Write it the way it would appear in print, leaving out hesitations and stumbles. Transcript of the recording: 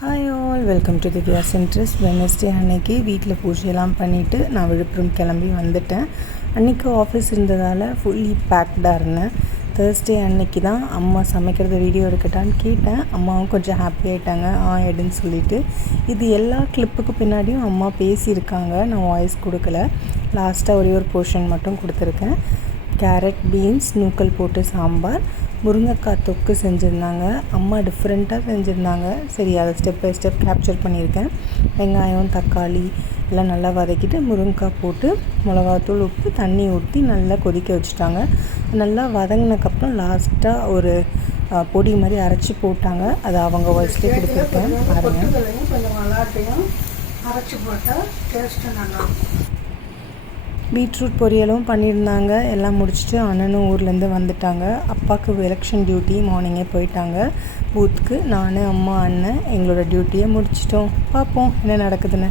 Hi all, welcome to Divya's interest. Wednesday அன்னைக்கு வீட்டில் பூஜையெல்லாம் பண்ணிவிட்டு நான் விழுப்புரம் கிளம்பி வந்துட்டேன். அன்றைக்கி ஆஃபீஸ் இருந்ததால் ஃபுல்லி பேக்டாக இருந்தேன். தேர்ஸ்டே அன்னைக்கு தான் அம்மா சமைக்கிறத வீடியோ எடுக்கட்டான்னு கேட்டேன். அம்மாவும் கொஞ்சம் ஹாப்பி ஆகிட்டாங்க எடுன்னு சொல்லிவிட்டு. இது எல்லா கிளிப்புக்கு பின்னாடியும் அம்மா பேசியிருக்காங்க, நான் வாய்ஸ் கொடுக்கல. லாஸ்ட்டாக ஒரே ஒரு போர்ஷன் மட்டும் கொடுத்துருக்கேன். கேரட், பீன்ஸ், நூக்கல் போட்டு சாம்பார், முருங்கைக்காய் தொக்கு செஞ்சுருந்தாங்க. அம்மா டிஃப்ரெண்ட்டாக செஞ்சுருந்தாங்க. சரி, அதை ஸ்டெப் பை ஸ்டெப் கேப்சர் பண்ணியிருக்கேன். வெங்காயம், தக்காளி எல்லாம் நல்லா வதக்கிட்டு முருங்கைக்காய் போட்டு மிளகாத்தூள், உப்பு, தண்ணி ஊற்றி நல்லா கொதிக்க வச்சுட்டாங்க. நல்லா வதங்கினக்கப்புறம் லாஸ்ட்டாக ஒரு பொடி மாதிரி அரைச்சி போட்டாங்க. அதை அவங்க வாய்ஸ்லேயே கொடுத்துருக்கேன் பாருங்கள். கொஞ்சம் மல்லாட்டையும் அரைச்சி போட்டால் டேஸ்ட்டு நல்லாயிருக்கும். பீட்ரூட் பொரியலும் பண்ணியிருந்தாங்க. எல்லாம் முடிச்சுட்டு அண்ணனும் ஊர்லேருந்து வந்துட்டாங்க. அப்பாவுக்கு எலெக்ஷன் டியூட்டி மார்னிங்கே போயிட்டாங்க பூத்துக்கு. நான், அம்மா, அண்ணன் எங்களோட டியூட்டியை முடிச்சிட்டோம். பார்ப்போம் என்ன நடக்குதுன்னு.